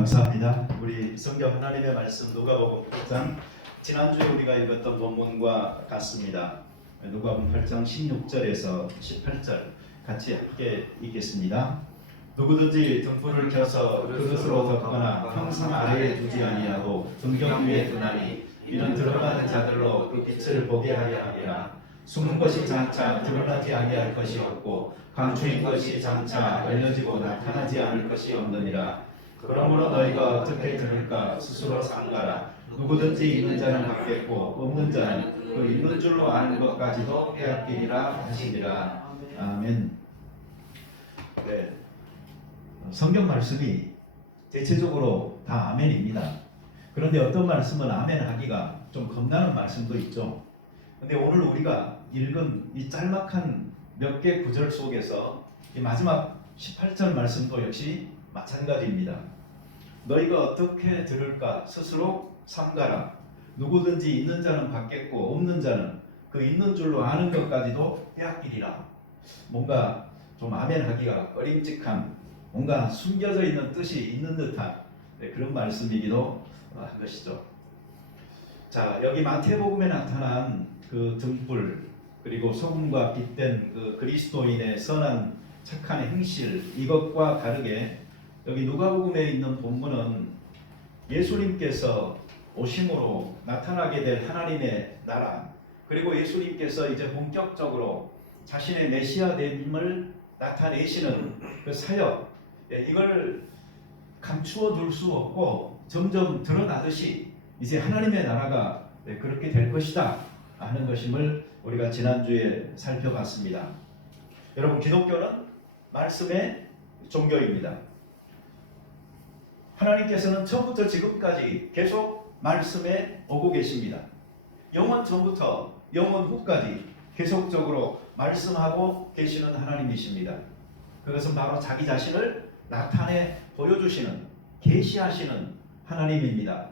감사합니다. 우리 성경 하나님의 말씀 누가복음 8장 지난주에 우리가 읽었던 본문과 같습니다. 누가복음 8장 16절에서 18절 같이 함께 읽겠습니다. 누구든지 등불을 켜서 그릇으로 덮거나 평상 아래에 두지 아니하고 등경 위에 두나니 이는 들어가는 자들로 그 빛을 보게 하려 함이라. 숨은 것이 장차 드러나지 아니할 것이 없고 감추인 것이 장차 알려지고 나타나지 않을 것이 없느니라. 그러므로 너희가 어떻게 들을까 스스로 삼가라. 누구든지 있는 자는 받겠고 없는 자는 그 있는 줄로 아는 것까지도 빼앗기리라 하시니라. 아멘. 네, 성경 말씀이 대체적으로 다 아멘입니다. 그런데 어떤 말씀은 아멘 하기가 좀 겁나는 말씀도 있죠. 근데 오늘 우리가 읽은 이 짤막한 몇 개 구절 속에서 이 마지막 18절 말씀도 역시 마찬가지입니다. 너희가 어떻게 들을까 스스로 삼가라. 누구든지 있는 자는 받겠고 없는 자는 그 있는 줄로 아는 것까지도 빼앗기리라. 뭔가 좀 아멘하기가 꺼림직한, 뭔가 숨겨져 있는 뜻이 있는 듯한 그런 말씀이기도 한 것이죠. 자, 여기 마태복음에 나타난 그 등불 그리고 소금과 빛된 그 그리스도인의 선한 착한 행실, 이것과 다르게 여기 누가복음에 있는 본문은 예수님께서 오심으로 나타나게 될 하나님의 나라, 그리고 예수님께서 이제 본격적으로 자신의 메시아 됨을 나타내시는 그 사역, 이걸 감추어 둘 수 없고 점점 드러나듯이 이제 하나님의 나라가 그렇게 될 것이다 하는 것임을 우리가 지난주에 살펴봤습니다. 여러분, 기독교는 말씀의 종교입니다. 하나님께서는 처음부터 지금까지 계속 말씀에 오고 계십니다. 영원 전부터 영원 후까지 계속적으로 말씀하고 계시는 하나님이십니다. 그것은 바로 자기 자신을 나타내 보여주시는, 계시하시는 하나님입니다.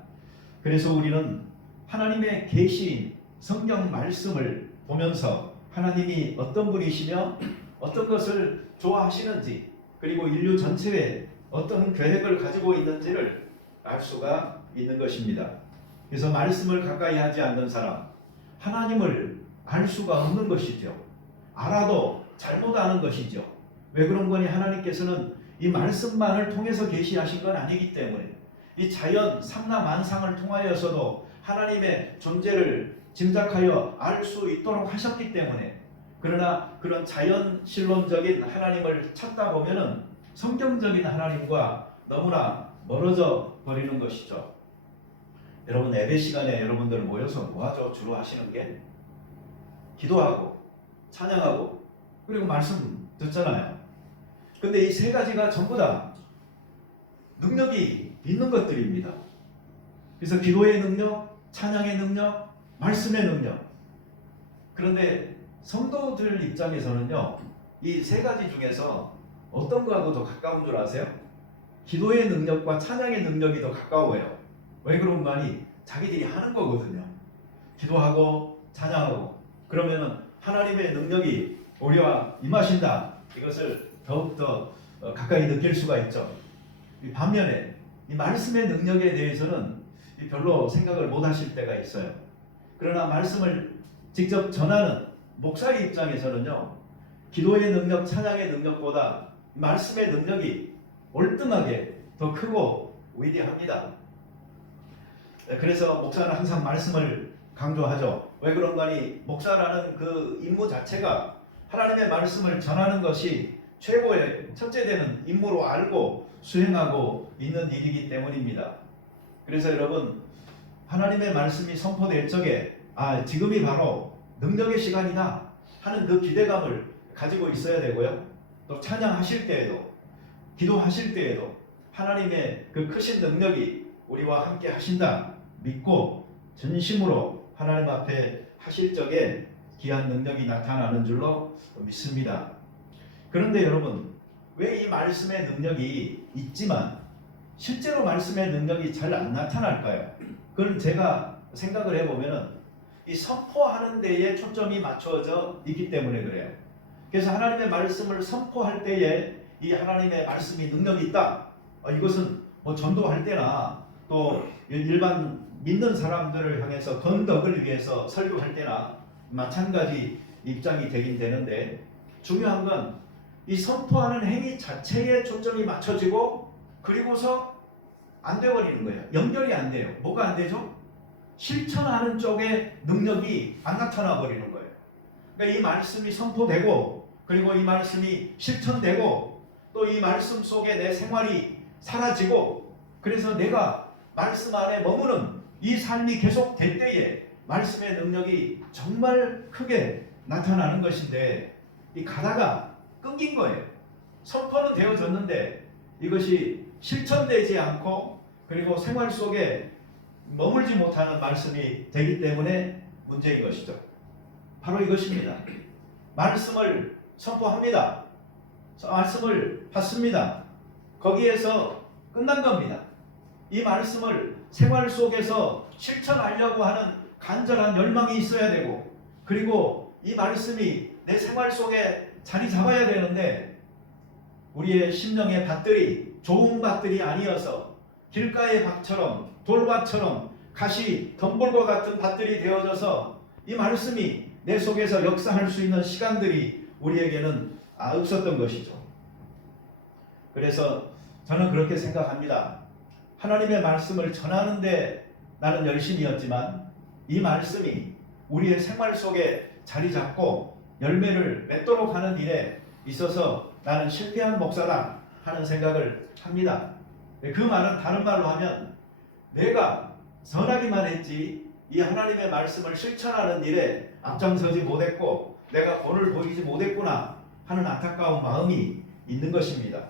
그래서 우리는 하나님의 계시인 성경 말씀을 보면서 하나님이 어떤 분이시며 어떤 것을 좋아하시는지, 그리고 인류 전체에 어떤 계획을 가지고 있는지를 알 수가 있는 것입니다. 그래서 말씀을 가까이 하지 않는 사람, 하나님을 알 수가 없는 것이죠. 알아도 잘못 아는 것이죠. 왜 그런 거니? 하나님께서는 이 말씀만을 통해서 계시하신 건 아니기 때문에, 이 자연 삼라만상을 통하여서도 하나님의 존재를 짐작하여 알 수 있도록 하셨기 때문에, 그러나 그런 자연신론적인 하나님을 찾다 보면은 성경적인 하나님과 너무나 멀어져 버리는 것이죠. 여러분, 예배 시간에 여러분들 모여서 뭐하죠? 주로 하시는 게 기도하고 찬양하고 그리고 말씀 듣잖아요. 근데 이 세 가지가 전부 다 능력이 있는 것들입니다. 그래서 기도의 능력, 찬양의 능력, 말씀의 능력. 그런데 성도들 입장에서는요, 이 세 가지 중에서 어떤 거하고 더 가까운 줄 아세요? 기도의 능력과 찬양의 능력이 더 가까워요. 왜 그런 거 아니? 자기들이 하는 거거든요. 기도하고 찬양하고 그러면은 하나님의 능력이 우리와 임하신다, 이것을 더욱더 가까이 느낄 수가 있죠. 반면에 이 말씀의 능력에 대해서는 별로 생각을 못 하실 때가 있어요. 그러나 말씀을 직접 전하는 목사의 입장에서는요, 기도의 능력, 찬양의 능력보다 말씀의 능력이 월등하게 더 크고 위대합니다. 그래서 목사는 항상 말씀을 강조하죠. 왜 그런가 하니, 목사라는 그 임무 자체가 하나님의 말씀을 전하는 것이 최고의 첫째 되는 임무로 알고 수행하고 있는 일이기 때문입니다. 그래서 여러분, 하나님의 말씀이 선포될 적에 지금이 바로 능력의 시간이다 하는 그 기대감을 가지고 있어야 되고요. 또 찬양하실 때에도, 기도하실 때에도 하나님의 그 크신 능력이 우리와 함께 하신다 믿고 진심으로 하나님 앞에 하실 적에 귀한 능력이 나타나는 줄로 믿습니다. 그런데 여러분, 왜 이 말씀의 능력이 있지만 실제로 말씀의 능력이 잘 안 나타날까요? 그걸 제가 생각을 해보면은 이 선포하는 데에 초점이 맞춰져 있기 때문에 그래요. 그래서 하나님의 말씀을 선포할 때에 이 하나님의 말씀이 능력이 있다, 이것은 뭐 전도할 때나 또 일반 믿는 사람들을 향해서 건덕을 위해서 설교할 때나 마찬가지 입장이 되긴 되는데, 중요한 건 이 선포하는 행위 자체에 초점이 맞춰지고 그리고서 안 돼버리는 거예요. 연결이 안 돼요. 뭐가 안 되죠? 실천하는 쪽에 능력이 안 나타나 버리는 거예요. 그러니까 이 말씀이 선포되고 그리고 이 말씀이 실천되고 또 이 말씀 속에 내 생활이 사라지고, 그래서 내가 말씀 안에 머무는 이 삶이 계속 될 때에 말씀의 능력이 정말 크게 나타나는 것인데, 이 가다가 끊긴 거예요. 선포는 되어졌는데 이것이 실천되지 않고 그리고 생활 속에 머물지 못하는 말씀이 되기 때문에 문제인 것이죠. 바로 이것입니다. 말씀을 선포합니다. 말씀을 받습니다. 거기에서 끝난 겁니다. 이 말씀을 생활 속에서 실천하려고 하는 간절한 열망이 있어야 되고, 그리고 이 말씀이 내 생활 속에 자리 잡아야 되는데, 우리의 심령의 밭들이 좋은 밭들이 아니어서 길가의 밭처럼 돌밭처럼 가시 덤불과 같은 밭들이 되어져서 이 말씀이 내 속에서 역사할 수 있는 시간들이 우리에게는 없었던 것이죠. 그래서 저는 그렇게 생각합니다. 하나님의 말씀을 전하는데 나는 열심이었지만 이 말씀이 우리의 생활 속에 자리 잡고 열매를 맺도록 하는 일에 있어서 나는 실패한 목사다 하는 생각을 합니다. 그 말은 다른 말로 하면 내가 전하기만 했지 이 하나님의 말씀을 실천하는 일에 앞장서지 못했고 내가 본을 보이지 못했구나 하는 안타까운 마음이 있는 것입니다.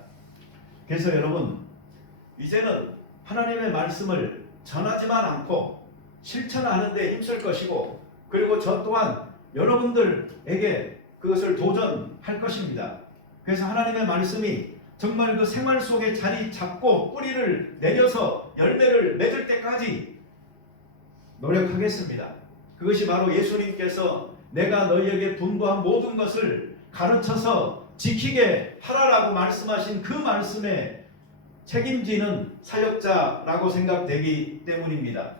그래서 여러분, 이제는 하나님의 말씀을 전하지만 않고 실천하는 데 힘쓸 것이고, 그리고 저 또한 여러분들에게 그것을 도전할 것입니다. 그래서 하나님의 말씀이 정말 그 생활 속에 자리 잡고 뿌리를 내려서 열매를 맺을 때까지 노력하겠습니다. 그것이 바로 예수님께서 내가 너희에게 분부한 모든 것을 가르쳐서 지키게 하라라고 말씀하신 그 말씀에 책임지는 사역자라고 생각되기 때문입니다.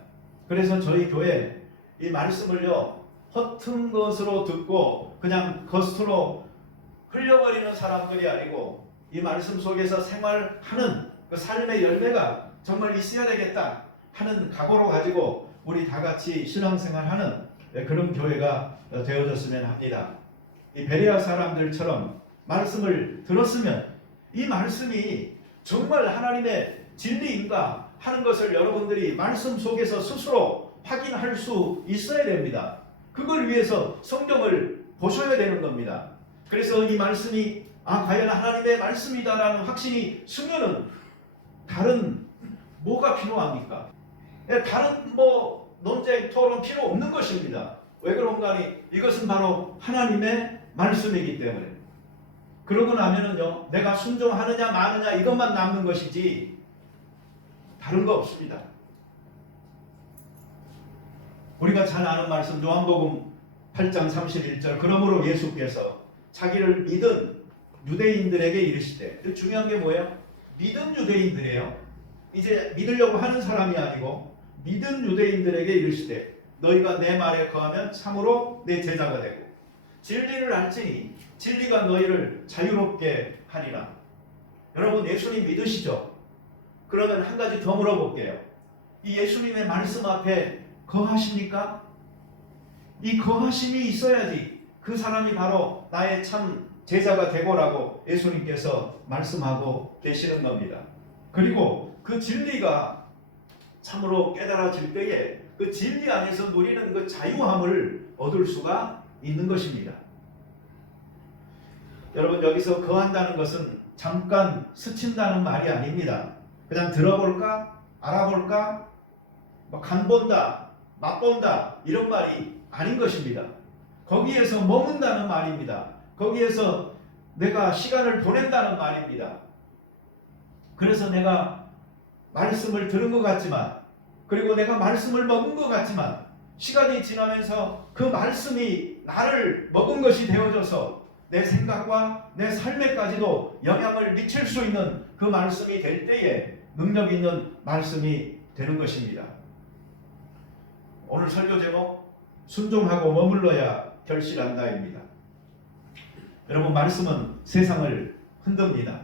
그래서 저희 교회 이 말씀을요, 허튼 것으로 듣고 그냥 겉으로 흘려버리는 사람들이 아니고 이 말씀 속에서 생활하는 그 삶의 열매가 정말 있어야 되겠다 하는 각오로 가지고 우리 다 같이 신앙생활하는 그런 교회가 되어졌으면 합니다. 이 베레아 사람들처럼 말씀을 들었으면 이 말씀이 정말 하나님의 진리인가 하는 것을 여러분들이 말씀 속에서 스스로 확인할 수 있어야 됩니다. 그걸 위해서 성경을 보셔야 되는 겁니다. 그래서 이 말씀이 과연 하나님의 말씀이다라는 확신이 쓰면은 다른 뭐가 필요합니까? 다른 논쟁, 토론 필요 없는 것입니다. 왜 그런가 하니 이것은 바로 하나님의 말씀이기 때문에. 그러고 나면은요, 내가 순종하느냐 마느냐 이것만 남는 것이지 다른 거 없습니다. 우리가 잘 아는 말씀 요한복음 8장 31절, 그러므로 예수께서 자기를 믿은 유대인들에게 이르시되, 중요한 게 뭐예요? 믿은 유대인들이에요. 이제 믿으려고 하는 사람이 아니고 믿은 유대인들에게 이르시되 너희가 내 말에 거하면 참으로 내 제자가 되고 진리를 알지니 진리가 너희를 자유롭게 하리라. 여러분, 예수님 믿으시죠? 그러면 한 가지 더 물어볼게요. 이 예수님의 말씀 앞에 거하십니까? 이 거하심이 있어야지 그 사람이 바로 나의 참 제자가 되고라고 예수님께서 말씀하고 계시는 겁니다. 그리고 그 진리가 참으로 깨달아질 때에 그 진리 안에서 누리는 그 자유함을 얻을 수가 있는 것입니다. 여러분, 여기서 거한다는 것은 잠깐 스친다는 말이 아닙니다. 그냥 들어볼까? 알아볼까? 간본다, 맛본다 이런 말이 아닌 것입니다. 거기에서 머문다는 말입니다. 거기에서 내가 시간을 보낸다는 말입니다. 그래서 내가 말씀을 들은 것 같지만, 그리고 내가 말씀을 먹은 것 같지만 시간이 지나면서 그 말씀이 나를 먹은 것이 되어져서 내 생각과 내 삶에까지도 영향을 미칠 수 있는 그 말씀이 될 때에 능력 있는 말씀이 되는 것입니다. 오늘 설교 제목 순종하고 머물러야 결실한다입니다. 여러분, 말씀은 세상을 흔듭니다.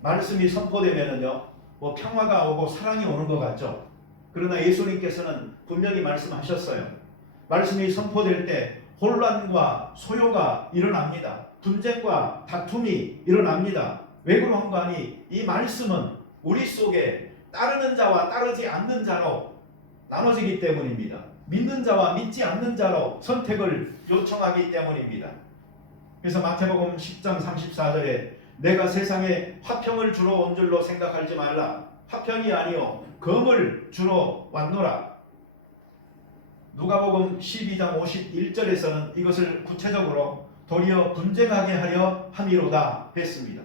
말씀이 선포되면은요, 평화가 오고 사랑이 오는 것 같죠. 그러나 예수님께서는 분명히 말씀하셨어요. 말씀이 선포될 때 혼란과 소요가 일어납니다. 분쟁과 다툼이 일어납니다. 왜 그런가 하니 이 말씀은 우리 속에 따르는 자와 따르지 않는 자로 나눠지기 때문입니다. 믿는 자와 믿지 않는 자로 선택을 요청하기 때문입니다. 그래서 마태복음 10장 34절에 내가 세상에 화평을 주러 온 줄로 생각하지 말라. 화평이 아니요 검을 주러 왔노라. 누가복음 12장 51절에서는 이것을 구체적으로 도리어 분쟁하게 하려 함이로다 했습니다.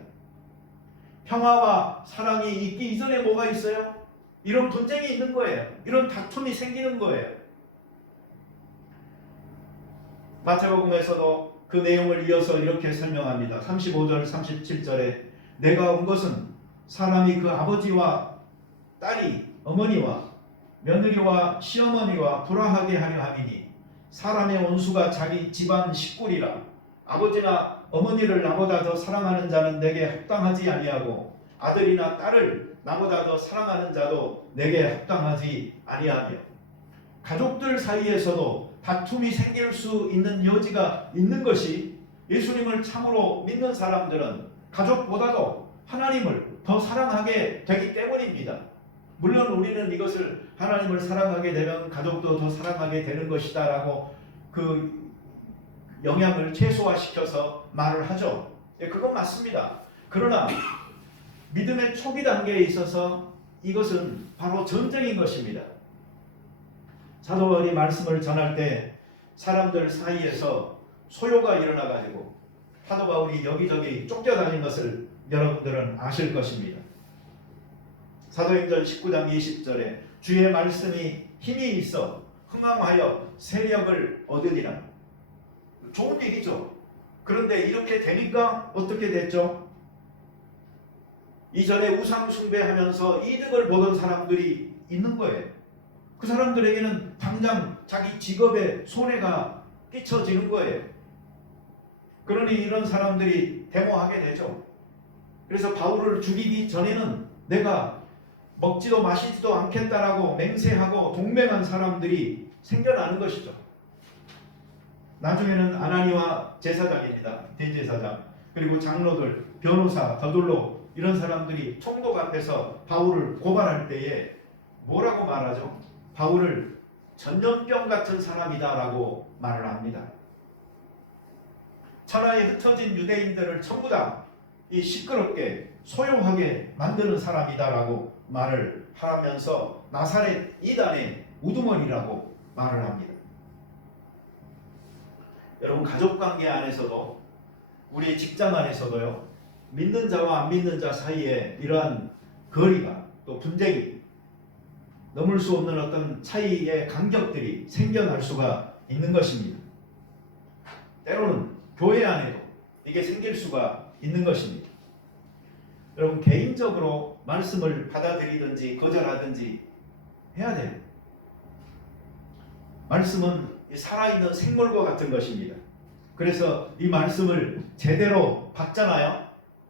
평화와 사랑이 있기 이전에 뭐가 있어요? 이런 분쟁이 있는 거예요. 이런 다툼이 생기는 거예요. 마태복음에서도 그 내용을 이어서 이렇게 설명합니다. 35절 37절에 내가 온 것은 사람이 그 아버지와 딸이 어머니와 며느리와 시어머니와 불화하게 하려 함이니 사람의 원수가 자기 집안 식구리라. 아버지나 어머니를 나보다 더 사랑하는 자는 내게 합당하지 아니하고 아들이나 딸을 나보다 더 사랑하는 자도 내게 합당하지 아니하며. 가족들 사이에서도 다툼이 생길 수 있는 여지가 있는 것이 예수님을 참으로 믿는 사람들은 가족보다도 하나님을 더 사랑하게 되기 때문입니다. 물론 우리는 이것을 하나님을 사랑하게 되면 가족도 더 사랑하게 되는 것이다 라고 그 영향을 최소화시켜서 말을 하죠. 그건 맞습니다. 그러나 믿음의 초기 단계에 있어서 이것은 바로 전쟁인 것입니다. 사도 바울이 말씀을 전할 때 사람들 사이에서 소요가 일어나가지고 사도 바울이 여기저기 쫓겨다닌 것을 여러분들은 아실 것입니다. 사도행전 19장 20절에 주의 말씀이 힘이 있어 흥황하여 세력을 얻으리라. 좋은 얘기죠. 그런데 이렇게 되니까 어떻게 됐죠? 이전에 우상 숭배하면서 이득을 보던 사람들이 있는 거예요. 그 사람들에게는 당장 자기 직업에 손해가 끼쳐지는 거예요. 그러니 이런 사람들이 데모하게 되죠. 그래서 바울을 죽이기 전에는 내가 먹지도 마시지도 않겠다라고 맹세하고 동맹한 사람들이 생겨나는 것이죠. 나중에는 아나니와 제사장입니다. 대제사장. 그리고 장로들, 변호사, 더둘로 이런 사람들이 총독 앞에서 바울을 고발할 때에 뭐라고 말하죠? 바울을 전염병 같은 사람이다라고 말을 합니다. 천하에 흩어진 유대인들을 전부 다 이 시끄럽게 소용하게 만드는 사람이다라고 말을 하면서 나사렛 이단의 우두머리라고 말을 합니다. 여러분, 가족관계 안에서도 우리 직장 안에서도요, 믿는 자와 안 믿는 자 사이에 이러한 거리가 또 분쟁이 넘을 수 없는 어떤 차이의 간격들이 생겨날 수가 있는 것입니다. 때로는 교회 안에도 이게 생길 수가 있는 것입니다. 여러분, 개인적으로 말씀을 받아들이든지 거절하든지 해야 돼요. 말씀은 살아있는 생물과 같은 것입니다. 그래서 이 말씀을 제대로 받잖아요.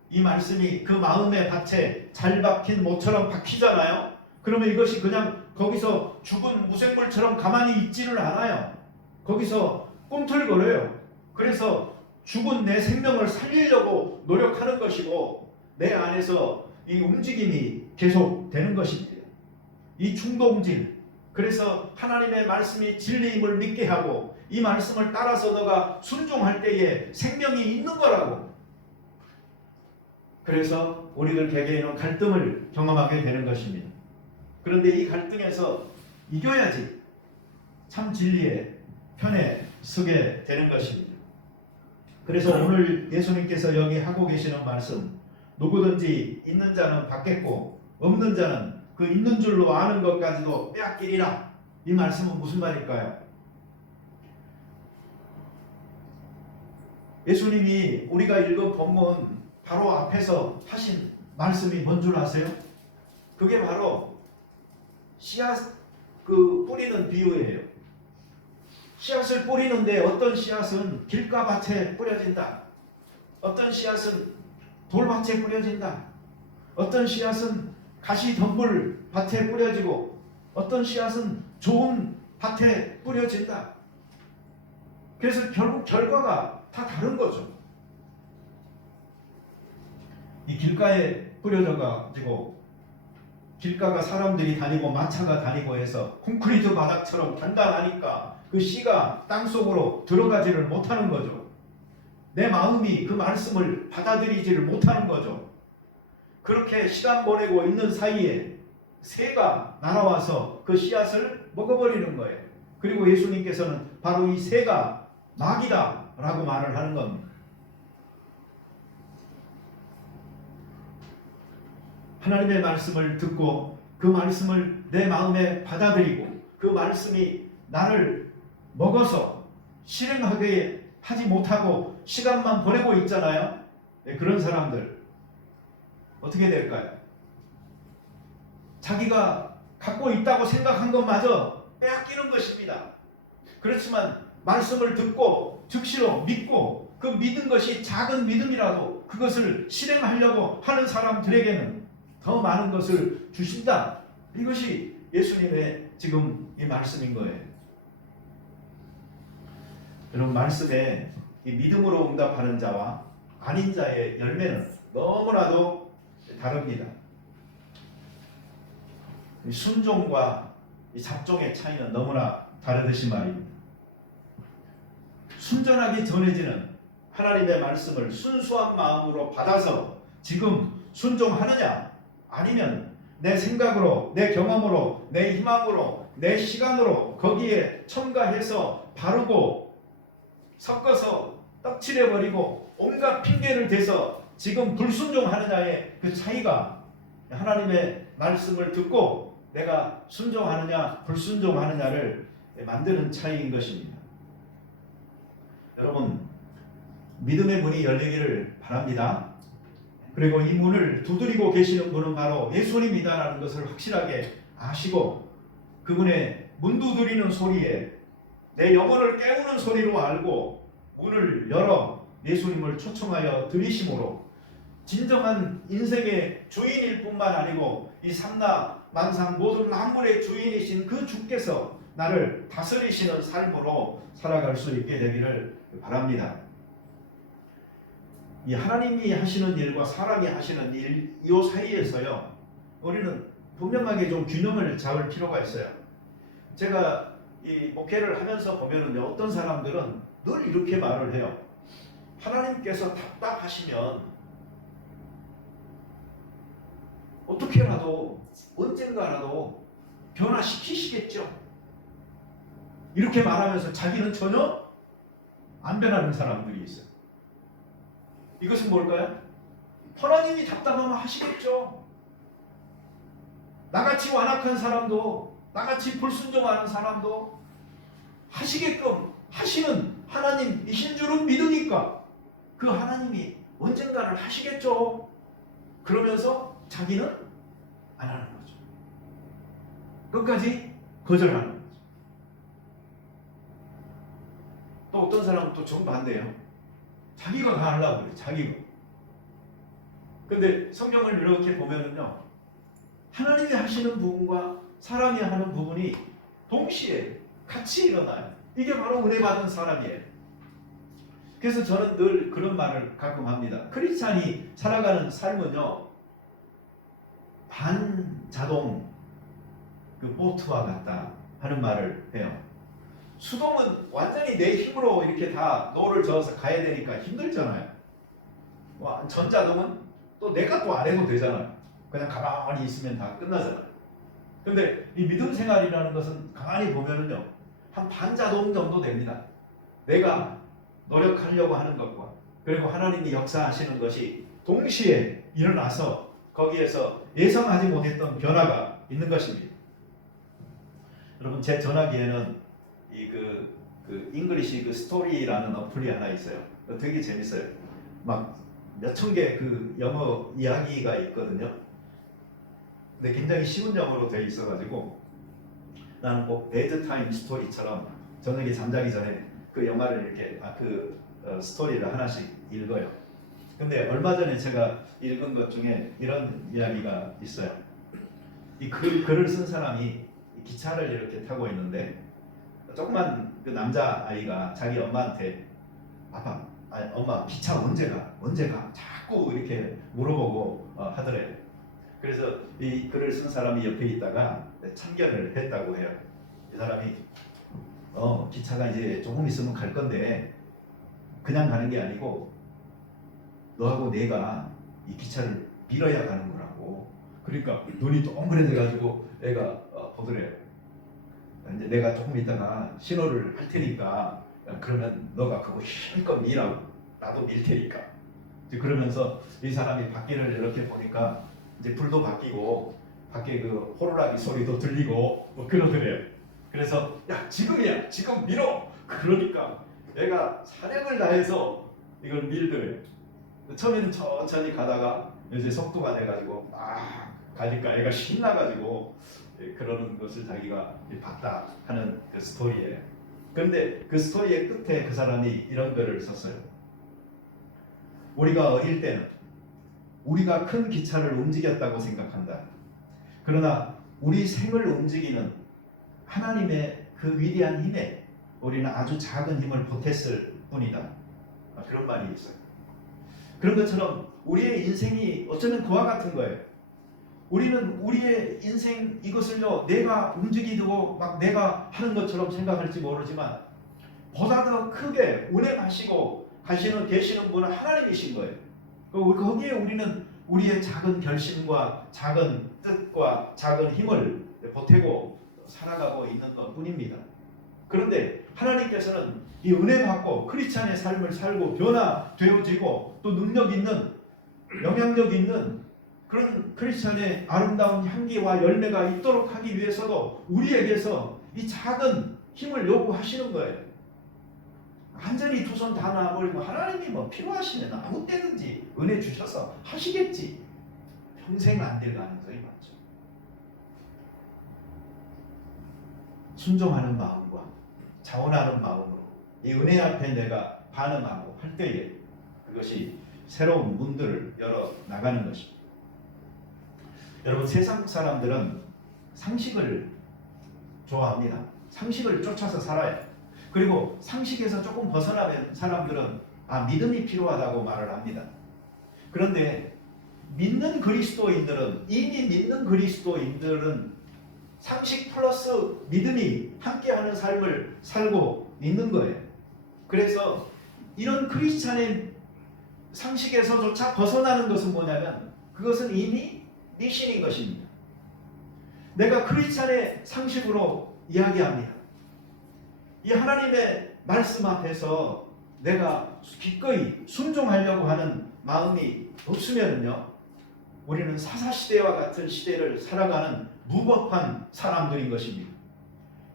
이 말씀이 그 마음의 밭에 잘 박힌 모처럼 박히잖아요. 그러면 이것이 그냥 거기서 죽은 무생물처럼 가만히 있지를 않아요. 거기서 꿈틀거려요. 그래서 죽은 내 생명을 살리려고 노력하는 것이고 내 안에서 이 움직임이 계속 되는 것입니다. 이 충동질. 그래서 하나님의 말씀이 진리임을 믿게 하고 이 말씀을 따라서 너가 순종할 때에 생명이 있는 거라고. 그래서 우리들 개개인은 갈등을 경험하게 되는 것입니다. 그런데 이 갈등에서 이겨야지 참 진리의 편에 서게 되는 것입니다. 그래서 오늘 예수님께서 여기 하고 계시는 말씀, 누구든지 있는 자는 받겠고 없는 자는 그 있는 줄로 아는 것까지도 빼앗기리라. 이 말씀은 무슨 말일까요? 예수님이 우리가 읽은 본문 바로 앞에서 하신 말씀이 뭔 줄 아세요? 그 그게 바로 씨앗 그 뿌리는 비유예요. 씨앗을 뿌리는데 어떤 씨앗은 길가 밭에 뿌려진다. 어떤 씨앗은 돌밭에 뿌려진다. 어떤 씨앗은 가시 덤불 밭에 뿌려지고 어떤 씨앗은 좋은 밭에 뿌려진다. 그래서 결국 결과가 다 다른 거죠. 이 길가에 뿌려져 가지고 길가가 사람들이 다니고 마차가 다니고 해서 콘크리트 바닥처럼 단단하니까 그 씨가 땅속으로 들어가지를 못하는 거죠. 내 마음이 그 말씀을 받아들이지를 못하는 거죠. 그렇게 시간 보내고 있는 사이에 새가 날아와서 그 씨앗을 먹어버리는 거예요. 그리고 예수님께서는 바로 이 새가 마귀다 라고 말을 하는 겁니다. 하나님의 말씀을 듣고 그 말씀을 내 마음에 받아들이고 그 말씀이 나를 먹어서 실행하게 하지 못하고 시간만 보내고 있잖아요. 네, 그런 사람들 어떻게 될까요? 자기가 갖고 있다고 생각한 것마저 빼앗기는 것입니다. 그렇지만 말씀을 듣고 즉시로 믿고 그 믿은 것이 작은 믿음이라도 그것을 실행하려고 하는 사람들에게는 더 많은 것을 주신다. 이것이 예수님의 지금 이 말씀인 거예요. 여러분, 말씀에 이 믿음으로 응답하는 자와 아닌 자의 열매는 너무나도 다릅니다. 순종과 이 잡종의 차이는 너무나 다르듯이 말입니다. 순전하게 전해지는 하나님의 말씀을 순수한 마음으로 받아서 지금 순종하느냐, 아니면 내 생각으로, 내 경험으로, 내 희망으로, 내 시간으로 거기에 첨가해서 바르고 섞어서 떡칠해버리고 온갖 핑계를 대서 지금 불순종하느냐의 그 차이가 하나님의 말씀을 듣고 내가 순종하느냐 불순종하느냐를 만드는 차이인 것입니다. 여러분, 믿음의 문이 열리기를 바랍니다. 그리고 이 문을 두드리고 계시는 분은 바로 예수님이다라는 것을 확실하게 아시고 그분의 문 두드리는 소리에 내 영혼을 깨우는 소리로 알고 문을 열어 예수님을 초청하여 들이심으로 진정한 인생의 주인일 뿐만 아니고 이 삼라 만상 모든 만물의 주인이신 그 주께서 나를 다스리시는 삶으로 살아갈 수 있게 되기를 바랍니다. 이 하나님이 하시는 일과 사람이 하시는 일, 이 사이에서요, 우리는 분명하게 좀 균형을 잡을 필요가 있어요. 제가 이 목회를 하면서 보면은요, 어떤 사람들은 늘 이렇게 말을 해요. 하나님께서 답답하시면 어떻게라도 언젠가라도 변화시키시겠죠. 이렇게 말하면서 자기는 전혀 안 변하는 사람들이 있어요. 이것은 뭘까요? 하나님이 답답하면 하시겠죠. 나같이 완악한 사람도, 나같이 불순종하는 사람도 하시게끔 하시는 하나님이신 줄은 믿으니까 그 하나님이 언젠가를 하시겠죠. 그러면서 자기는 안 하는 거죠. 끝까지 거절하는 거죠. 또 어떤 사람은 또 정반대예요. 자기가 가려고 그래, 자기가. 근데 성경을 이렇게 보면은요, 하나님이 하시는 부분과 사람이 하는 부분이 동시에 같이 일어나요. 이게 바로 은혜 받은 사람이에요. 그래서 저는 늘 그런 말을 가끔 합니다. 크리스찬이 살아가는 삶은요, 반자동 그 보트와 같다 하는 말을 해요. 수동은 완전히 내 힘으로 이렇게 다 노를 저어서 가야 되니까 힘들잖아요. 전자동은 또 내가 또 안 해도 되잖아요. 그냥 가만히 있으면 다 끝나잖아요. 근데 이 믿음 생활이라는 것은 가만히 보면은요, 한 반자동 정도 됩니다. 내가 노력하려고 하는 것과 그리고 하나님이 역사하시는 것이 동시에 일어나서 거기에서 예상하지 못했던 변화가 있는 것입니다. 여러분, 제 전화기에는 그 잉글리시 그 스토리라는 어플이 하나 있어요. 되게 재밌어요. 막 몇천 개 그 영어 이야기가 있거든요. 근데 굉장히 쉬운 영어로 되어 있어가지고 나는 꼭 베드타임 스토리처럼 저녁에 잠자기 전에 그 영화를 이렇게 스토리를 하나씩 읽어요. 근데 얼마 전에 제가 읽은 것 중에 이런 이야기가 있어요. 이 글을 쓴 사람이 기차를 이렇게 타고 있는데 조그만 그 남자 아이가 자기 엄마한테 엄마 기차 언제 가? 자꾸 이렇게 물어보고 하더래요. 그래서 이 글을 쓴 사람이 옆에 있다가 참견을 했다고 해요. 이 사람이 기차가 이제 조금 있으면 갈 건데 그냥 가는 게 아니고 너하고 내가 이 기차를 밀어야 가는 거라고. 그러니까 눈이 동그래져가지고 애가 보더래요. 이제 내가 조금 있다가 신호를 할 테니까 그러면 너가 그거 힘껏 밀라고 나도 밀 테니까. 그러면서 이 사람이 밖에를 이렇게 보니까 이제 불도 바뀌고 밖에 그 호루라기 소리도 들리고 뭐 그러더래요. 그래서 야 지금이야 지금 밀어. 그러니까 애가 사력을 다해서 이걸 밀더래요. 처음에는 천천히 가다가 이제 속도가 돼가지고 가니까 애가 신나가지고 그러는 것을 자기가 봤다 하는 그 스토리예요. 그런데 그 스토리의 끝에 그 사람이 이런 글을 썼어요. 우리가 어릴 때는 우리가 큰 기차를 움직였다고 생각한다. 그러나 우리 생을 움직이는 하나님의 그 위대한 힘에 우리는 아주 작은 힘을 보탰을 뿐이다. 그런 말이 있어요. 그런 것처럼 우리의 인생이 어쩌면 그와 같은 거예요. 우리는 우리의 인생 이것을요 내가 움직이고 막 내가 하는 것처럼 생각할지 모르지만 보다 더 크게 운행하시고 계시는 분은 하나님이신 거예요. 거기에 우리는 우리의 작은 결심과 작은 뜻과 작은 힘을 보태고 살아가고 있는 것 뿐입니다. 그런데 하나님께서는 이 은혜 받고 크리스찬의 삶을 살고 변화되어지고 또 능력 있는 영향력 있는 그런 크리스찬의 아름다운 향기와 열매가 있도록 하기 위해서도 우리에게서 이 작은 힘을 요구하시는 거예요. 완전히 두 손 다 놔버리고 하나님이 뭐 필요하시면 아무 때든지 은혜 주셔서 하시겠지. 평생 안 될 가능성이 많죠. 순종하는 마음과 자원하는 마음으로 이 은혜 앞에 내가 반응하고 할 때에 그것이 새로운 문들을 열어 나가는 것입니다. 여러분 세상 사람들은 상식을 좋아합니다. 상식을 쫓아서 살아요. 그리고 상식에서 조금 벗어나면 사람들은 믿음이 필요하다고 말을 합니다. 그런데 믿는 그리스도인들은 이미 믿는 그리스도인들은 상식 플러스 믿음이 함께하는 삶을 살고 있는 거예요. 그래서 이런 크리스찬의 상식에서조차 벗어나는 것은 뭐냐면 그것은 이미 미신인 것입니다. 내가 크리스찬의 상식으로 이야기합니다. 이 하나님의 말씀 앞에서 내가 기꺼이 순종하려고 하는 마음이 없으면요 우리는 사사시대와 같은 시대를 살아가는 무법한 사람들인 것입니다.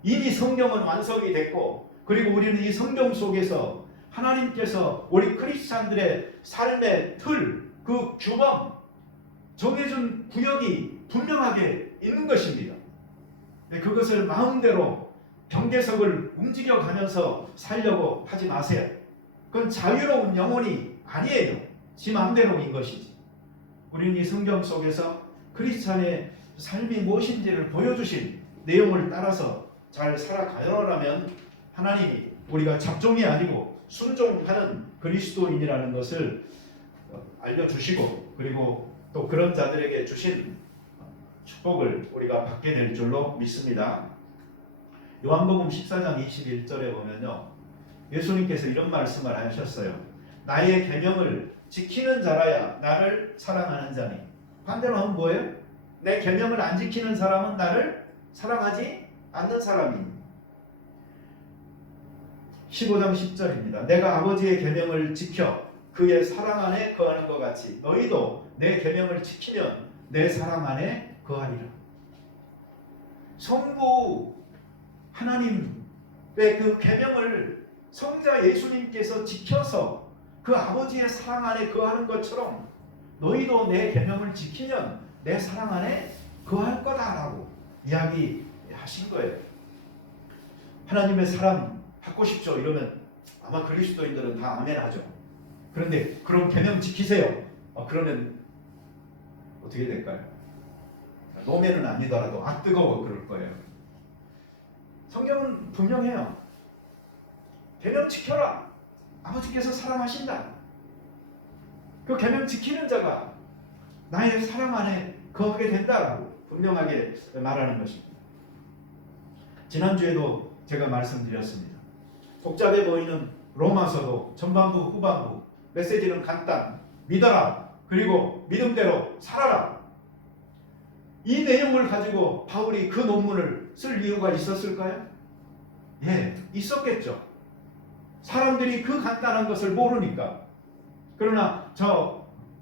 이미 성경은 완성이 됐고 그리고 우리는 이 성경 속에서 하나님께서 우리 크리스찬들의 삶의 틀, 그 규범, 정해준 구역이 분명하게 있는 것입니다. 그것을 마음대로 경계석을 움직여가면서 살려고 하지 마세요. 그건 자유로운 영혼이 아니에요. 지 마음대로인 것이지. 우리는 이 성경 속에서 크리스찬의 삶이 무엇인지를 보여주신 내용을 따라서 잘 살아가려면 하나님이 우리가 잡종이 아니고 순종하는 그리스도인이라는 것을 알려주시고 그리고 또 그런 자들에게 주신 축복을 우리가 받게 될 줄로 믿습니다. 요한복음 14장 21절에 보면요 예수님께서 이런 말씀을 하셨어요. 나의 계명을 지키는 자라야 나를 사랑하는 자니. 반대로 하면 뭐예요? 내 계명을 안 지키는 사람은 나를 사랑하지 않는 사람입니다. 15장 10절입니다. 내가 아버지의 계명을 지켜 그의 사랑 안에 거하는 것 같이 너희도 내 계명을 지키면 내 사랑 안에 거하리라. 성부 하나님의 그 계명을 성자 예수님께서 지켜서 그 아버지의 사랑 안에 거하는 것처럼 너희도 내 계명을 지키면 내 사랑 안에 거할 거다라고 이야기하신 거예요. 하나님의 사랑 받고 싶죠? 이러면 아마 그리스도인들은 다 아멘하죠. 그런데 그럼 계명 지키세요. 그러면 어떻게 될까요? 노면은 아니더라도 뜨거워 그럴 거예요. 성경은 분명해요. 계명 지켜라. 아버지께서 사랑하신다. 그 계명 지키는 자가 나의 사랑 안에 거하게 된다라고 분명하게 말하는 것입니다. 지난주에도 제가 말씀드렸습니다. 복잡해 보이는 로마서도 전반부 후반부 메시지는 간단. 믿어라. 그리고 믿음대로 살아라. 이 내용을 가지고 바울이 그 논문을 쓸 이유가 있었을까요? 예, 있었겠죠. 사람들이 그 간단한 것을 모르니까. 그러나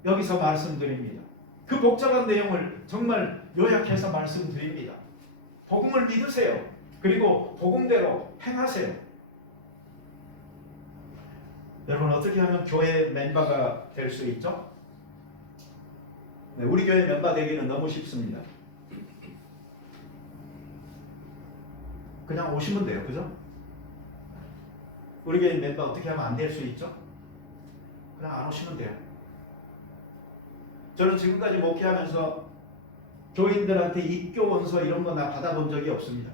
여기서 말씀드립니다. 그 복잡한 내용을 정말 요약해서 말씀드립니다. 복음을 믿으세요. 그리고 복음대로 행하세요. 여러분 어떻게 하면 교회 멤버가 될 수 있죠? 네, 우리 교회 멤버 되기는 너무 쉽습니다. 그냥 오시면 돼요. 그죠? 우리 교회 멤버 어떻게 하면 안 될 수 있죠? 그냥 안 오시면 돼요. 저는 지금까지 목회하면서 교인들한테 입교 원서 이런 거 나 받아본 적이 없습니다.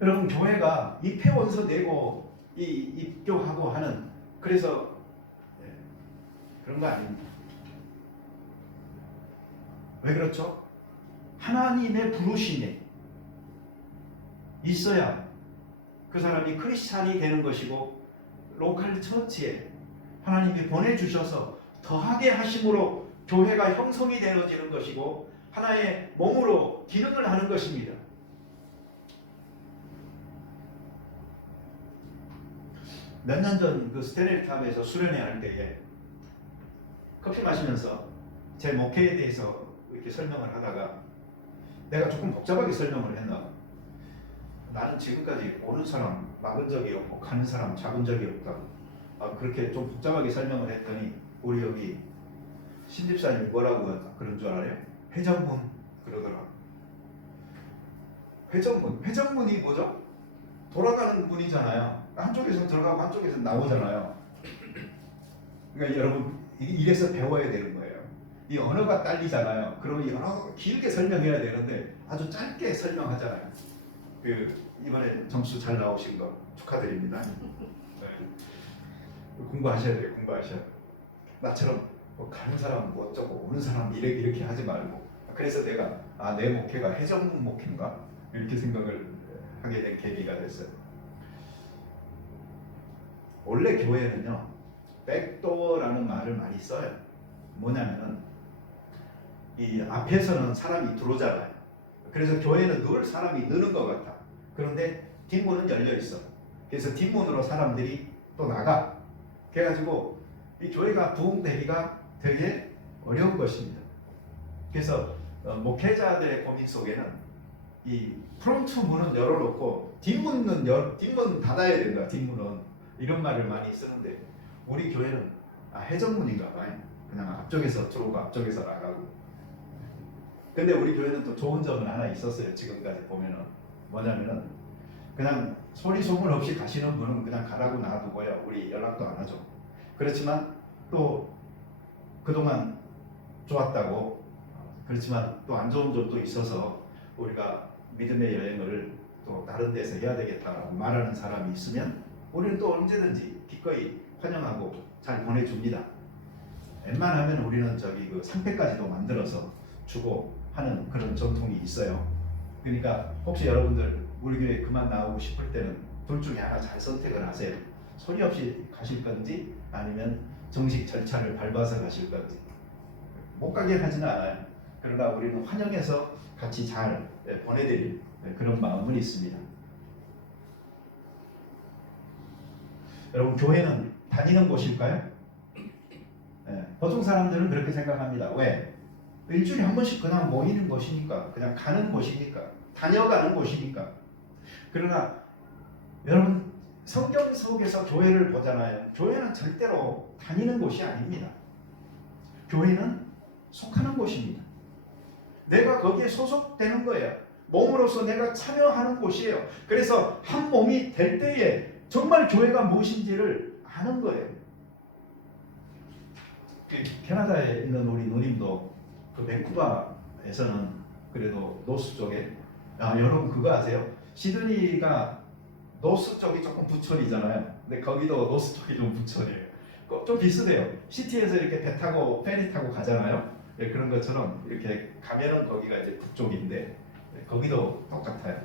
여러분 교회가 입회 원서 내고 입교하고 하는 그래서 그런 거 아닙니다. 왜 그렇죠? 하나님의 부르심이 있어야 그 사람이 크리스찬이 되는 것이고 로컬 처치에 하나님이 보내주셔서 더하게 하심으로 교회가 형성이 되어지는 것이고 하나의 몸으로 기능을 하는 것입니다. 몇 년 전 그 스테레오탑에서 수련회 할 때에 커피 마시면서 제 목회에 대해서 이렇게 설명을 하다가 내가 조금 복잡하게 설명을 했나? 나는 지금까지 오는 사람 막은 적이 없고 가는 사람 잡은 적이 없다. 그렇게 좀 복잡하게 설명을 했더니 우리 여기 신집사님이 뭐라고 그런 줄 알아요? 회전문 그러더라. 회전문이 뭐죠? 돌아가는 문이잖아요. 한쪽에서 들어가고 한쪽에서 나오잖아요. 그러니까 여러분 이래서 배워야 되는 거예요. 이 언어가 딸리잖아요. 그러면 여러 길게 설명해야 되는데 아주 짧게 설명하잖아요. 이번에 점수 잘 나오신 거 축하드립니다. 네. 공부하셔야 돼요. 공부하셔야 돼요. 나처럼 가는 사람 뭐 어쩌고 오는 사람 이렇게 하지 말고. 그래서 내가 내 목회가 회전문 목회인가 이렇게 생각을 하게 된 계기가 됐어요. 원래 교회는요 백도어라는 말을 많이 써요. 뭐냐면은 이 앞에서는 사람이 들어오잖아요. 그래서 교회는 늘 사람이 느는 것 같아. 그런데 뒷문은 열려 있어. 그래서 뒷문으로 사람들이 또 나가. 그래가지고 이 교회가 부흥되기가 되게 어려운 것입니다. 그래서 목회자들의 고민 속에는 이 프론트 문은 열어놓고 뒷문 닫아야 된다. 뒷문은 이런 말을 많이 쓰는데 우리 교회는 회전문인가 봐요. 그냥 앞쪽에서 들어오고 앞쪽에서 나가고. 근데 우리 교회는 또 좋은 점은 하나 있었어요. 지금까지 보면은 뭐냐면은 그냥 소리 소문 없이 가시는 분은 그냥 가라고 놔두고요. 우리 연락도 안 하죠. 그렇지만 또 그동안 좋았다고 그렇지만 또 안 좋은 점도 있어서 우리가 믿음의 여행을 또 다른 데서 해야 되겠다라고 말하는 사람이 있으면 우리는 또 언제든지 기꺼이 환영하고 잘 보내줍니다. 웬만하면 우리는 그 상패까지도 만들어서 주고 하는 그런 전통이 있어요. 그러니까 혹시 여러분들 우리 교회 그만 나오고 싶을 때는 둘 중에 하나 잘 선택을 하세요. 소리 없이 가실 건지 아니면 정식 절차를 밟아서 가실 건지. 못 가게 하지는 않아요. 그러나 우리는 환영해서 같이 잘 보내드릴 그런 마음은 있습니다. 여러분 교회는 다니는 곳일까요? 보통 사람들은 그렇게 생각합니다. 왜? 일주일에 한 번씩 그냥 모이는 곳이니까, 그냥 가는 곳이니까, 다녀가는 곳이니까. 그러나 여러분 성경 속에서 교회를 보잖아요. 교회는 절대로 다니는 곳이 아닙니다. 교회는 속하는 곳입니다. 내가 거기에 소속되는 거예요. 몸으로서 내가 참여하는 곳이에요. 그래서 한 몸이 될 때에 정말 교회가 무엇인지를 아는 거예요. 캐나다에 있는 우리 누님도 그 밴쿠버에서는 그래도 노스 쪽에 여러분 그거 아세요? 시드니가 노스 쪽이 조금 부촌이잖아요. 근데 거기도 노스 쪽이 좀 부촌이에요. 좀 비슷해요. 시티에서 이렇게 배 타고 페리 타고 가잖아요. 네, 그런 것처럼 이렇게 가면은 거기가 이제 북쪽인데 거기도 똑같아요.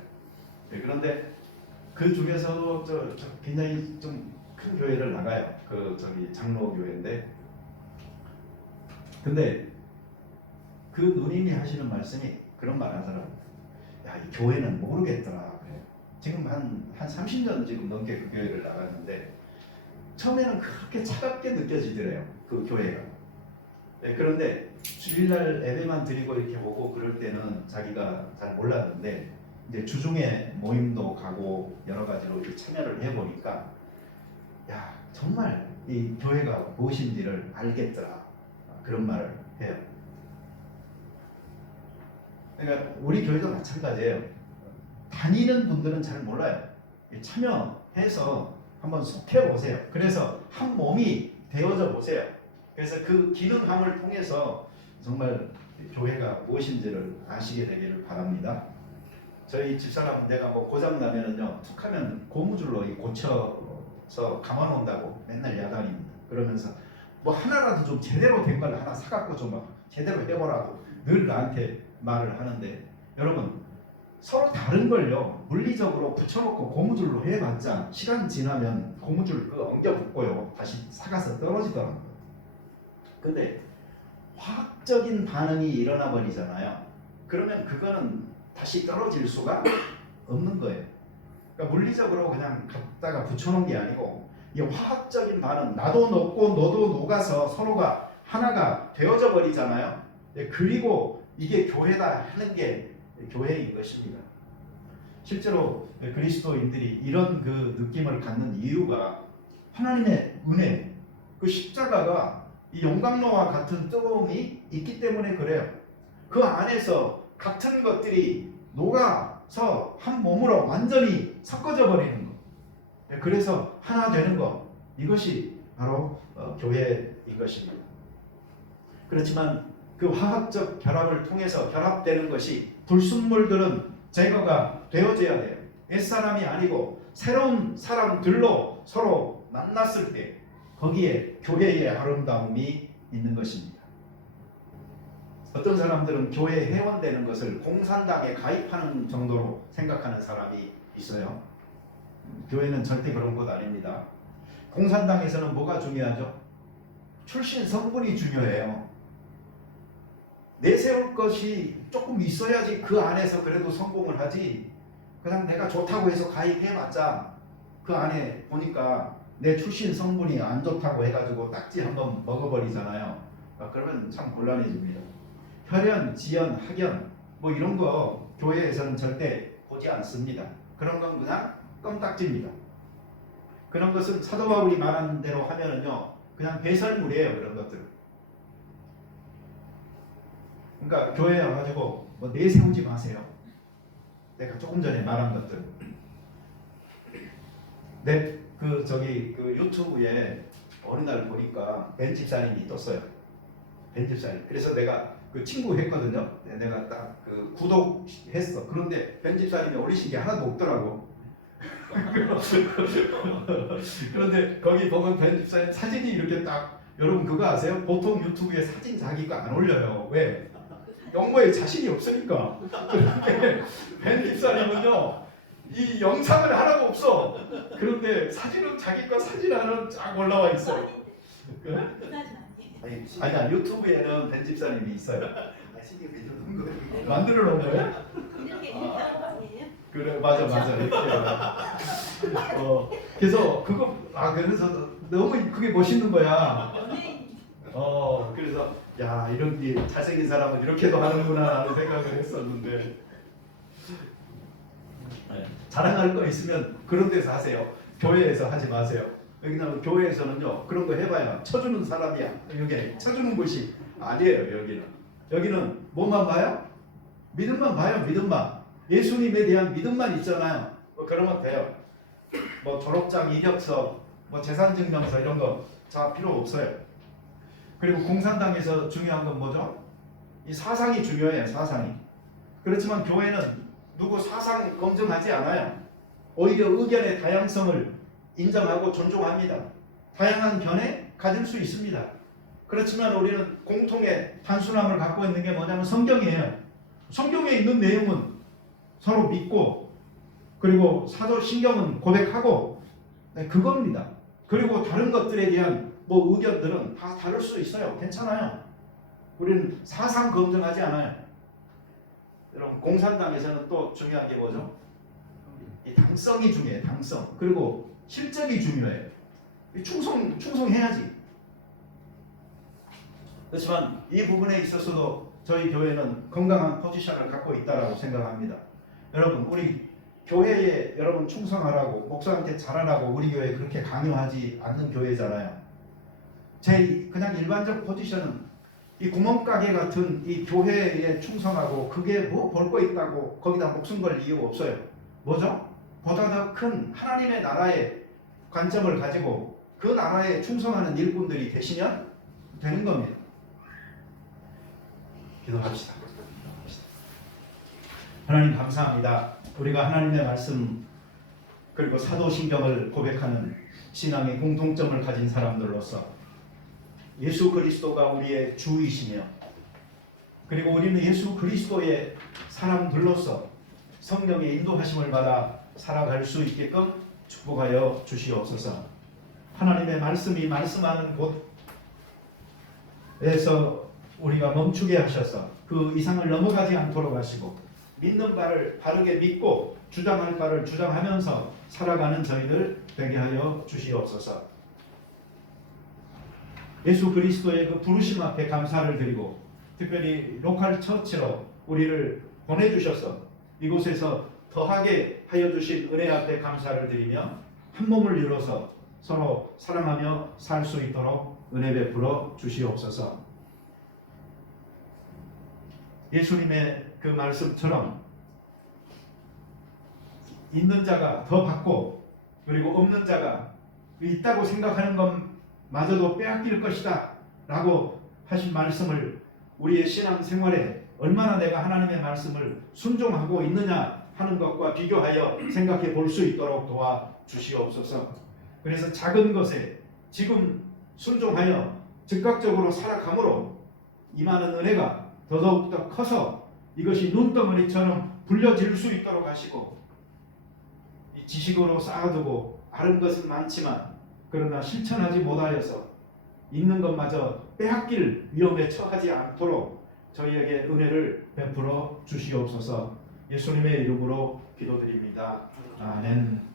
네, 그런데 그 중에서도 저 굉장히 좀 큰 교회를 나가요. 그 저기 장로 교회인데, 근데 그 누님이 하시는 말씀이 그런 말 하더라고요. 야, 이 교회는 모르겠더라. 그래요. 지금 한 30년 지금 넘게 그 교회를 나갔는데 처음에는 그렇게 차갑게 느껴지더래요. 그 교회가. 네, 그런데 주일날 예배만 드리고 이렇게 오고 그럴 때는 자기가 잘 몰랐는데 이제 주중에 모임도 가고 여러 가지로 이렇게 참여를 해보니까 야, 정말 이 교회가 무엇인지를 알겠더라. 그런 말을 해요. 그러니까 우리 교회도 마찬가지예요. 다니는 분들은 잘 몰라요. 참여해서 한번 속해 보세요. 그래서 한 몸이 되어져 보세요. 그래서 그 기능함을 통해서 정말 교회가 무엇인지를 아시게 되기를 바랍니다. 저희 집사람 내가 뭐 고장 나면은요, 툭하면 고무줄로 고쳐서 감아놓는다고 맨날 야단입니다. 그러면서 뭐 하나라도 좀 제대로 된 걸 하나 사갖고 좀 제대로 해보라고 늘 나한테 말을 하는데, 여러분 서로 다른 걸요 물리적으로 붙여놓고 고무줄로 해봤자 시간 지나면 고무줄 엉겨 붙고요 다시 사가서 떨어지더라고요. 근데 화학적인 반응이 일어나 버리잖아요. 그러면 그거는 다시 떨어질 수가 없는 거예요. 그러니까 물리적으로 그냥 갖다가 붙여놓은 게 아니고 이 화학적인 반응, 나도 녹고 너도 녹아서 서로가 하나가 되어져 버리잖아요. 그리고 이게 교회다 하는 게 교회인 것입니다. 실제로 그리스도인들이 이런 그 느낌을 갖는 이유가 하나님의 은혜, 그 십자가가 이 용광로와 같은 뜨거움이 있기 때문에 그래요. 그 안에서 같은 것들이 녹아서 한 몸으로 완전히 섞어져 버리는 것. 그래서 하나 되는 것, 이것이 바로 교회인 것입니다. 그렇지만 그 화학적 결합을 통해서 결합되는 것이 불순물들은 제거가 되어져야 돼요. 옛사람이 아니고 새로운 사람들로 서로 만났을 때 거기에 교회의 아름다움이 있는 것입니다. 어떤 사람들은 교회 회원되는 것을 공산당에 가입하는 정도로 생각하는 사람이 있어요. 교회는 절대 그런 곳 아닙니다. 공산당에서는 뭐가 중요하죠? 출신 성분이 중요해요. 내세울 것이 조금 있어야지 그 안에서 그래도 성공을 하지, 그냥 내가 좋다고 해서 가입해봤자 그 안에 보니까 내 출신 성분이 안 좋다고 해가지고 딱지 한번 먹어버리잖아요. 그러면 참 곤란해집니다. 혈연, 지연, 학연 뭐 이런 거 교회에서는 절대 보지 않습니다. 그런 건 그냥 껌딱지입니다. 그런 것은 사도 바울이 말하는 대로 하면은요 그냥 배설물이에요. 그런 것들은. 그러니까 교회에 와가지고 뭐 내세우지 마세요. 내가 조금 전에 말한 것들. 그 유튜브에 어느 날 보니까 벤 집사님이 떴어요. 벤 집사님. 그래서 내가 그 친구 했거든요. 내가 딱 그 구독했어. 그런데 벤 집사님이 올리신 게 하나도 없더라고. 그런데 거기 보면 벤 집사님 사진이 이렇게 딱, 여러분 그거 아세요? 보통 유튜브에 사진 자기가 안 올려요. 왜? 영모에 자신이 없으니까. 벤 집사님은요 이 영상을 하나도 없어. 그런데 사진은 자기 거 사진 하나는 쫙 올라와 있어. 아니야, 유튜브에는 벤 집사님이 있어요. 만들어 놓은 거예요? 그래, 맞아 이렇게. 그래서 그거 그래서 너무 그게 멋있는 거야. 그래서 야, 이런 게 잘생긴 사람은 이렇게도 하는구나 하는 생각을 했었는데, 자랑할 거 있으면 그런 데서 하세요. 교회에서 하지 마세요. 여기는 교회에서는요 그런 거 해봐야 쳐주는 사람이야. 여기 쳐주는 곳이 아니에요. 여기는 뭐만 봐요? 믿음만 봐요. 믿음만. 예수님에 대한 믿음만 있잖아요. 뭐 그러면 돼요. 뭐 졸업장, 이력서, 뭐 재산증명서 이런 거 다 필요 없어요. 그리고 공산당에서 중요한 건 뭐죠? 이 사상이 중요해요. 사상이. 그렇지만 교회는 누구 사상 검증하지 않아요. 오히려 의견의 다양성을 인정하고 존중합니다. 다양한 견해 가질 수 있습니다. 그렇지만 우리는 공통의 단순함을 갖고 있는 게 뭐냐면 성경이에요. 성경에 있는 내용은 서로 믿고, 그리고 사도신경은 고백하고, 네, 그겁니다. 그리고 다른 것들에 대한 뭐 의견들은 다 다를 수 있어요. 괜찮아요. 우리는 사상 검증하지 않아요. 여러분, 공산당에서는 또 중요한 게 뭐죠? 이 당성이 중요해요. 당성. 그리고 실적이 중요해요. 충성해야지. 그렇지만 이 부분에 있어서도 저희 교회는 건강한 포지션을 갖고 있다고 생각합니다. 여러분, 우리 교회에 여러분 충성하라고, 목사한테 잘하라고 우리 교회 그렇게 강요하지 않는 교회잖아요. 제 그냥 일반적 포지션은 이 구멍가게 같은 이 교회에 충성하고, 그게 뭐 볼 거 있다고 거기다 목숨 걸 이유가 없어요. 뭐죠? 보다 더 큰 하나님의 나라의 관점을 가지고 그 나라에 충성하는 일꾼들이 되시면 되는 겁니다. 기도합시다. 하나님 감사합니다. 우리가 하나님의 말씀 그리고 사도신경을 고백하는 신앙의 공통점을 가진 사람들로서 예수 그리스도가 우리의 주이시며, 그리고 우리는 예수 그리스도의 사람들로서 성령의 인도하심을 받아 살아갈 수 있게끔 축복하여 주시옵소서. 하나님의 말씀이 말씀하는 곳에서 우리가 멈추게 하셔서 그 이상을 넘어가지 않도록 하시고, 믿는 바를 바르게 믿고 주장할 바를 주장하면서 살아가는 저희들 되게 하여 주시옵소서. 예수 그리스도의 그 부르심 앞에 감사를 드리고, 특별히 로컬 처치로 우리를 보내주셔서 이곳에서 더하게 하여 주신 은혜 앞에 감사를 드리며, 한 몸을 이뤄서 서로 사랑하며 살 수 있도록 은혜 베풀어 주시옵소서. 예수님의 그 말씀처럼 있는 자가 더 받고, 그리고 없는 자가 있다고 생각하는 것마저도 빼앗길 것이다 라고 하신 말씀을 우리의 신앙생활에 얼마나 내가 하나님의 말씀을 순종하고 있느냐 하는 것과 비교하여 생각해 볼 수 있도록 도와주시옵소서. 그래서 작은 것에 지금 순종하여 즉각적으로 살아감으로 임하는 은혜가 더더욱더 커서 이것이 눈덩어리처럼 불려질 수 있도록 하시고, 이 지식으로 쌓아두고 아는 것은 많지만 그러나 실천하지 못하여서 있는 것마저 빼앗길 위험에 처하지 않도록 저희에게 은혜를 베풀어 주시옵소서. 예수님의 이름으로 기도드립니다. 아멘.